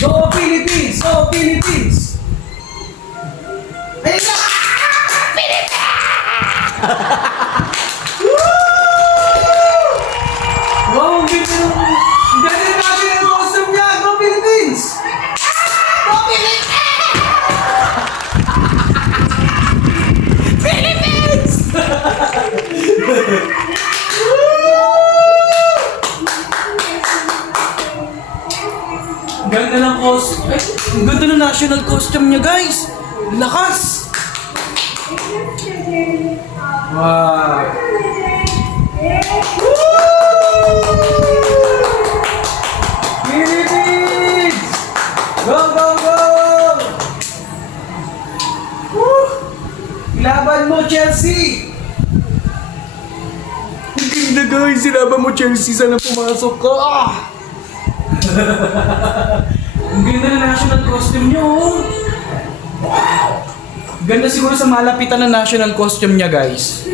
Go Philippines! Go Philippines! Ayun na! Wow, ang ganda ng... Ang ganda ng national costume niya! Go Philippines! Go Philippines! Philippines! Ang ganda ng costume. Ang ganda ng national costume niya, guys! Lakas! Wow! Philippines! Go, go, go! Woo! Laban mo, Chelsea! Ang ganda, guys! Laban mo, Chelsea! Sana pumasok ka! Ang ganda na national costume niyo, oh! Wow! Ganda siguro sa malapitan na national costume niya, guys.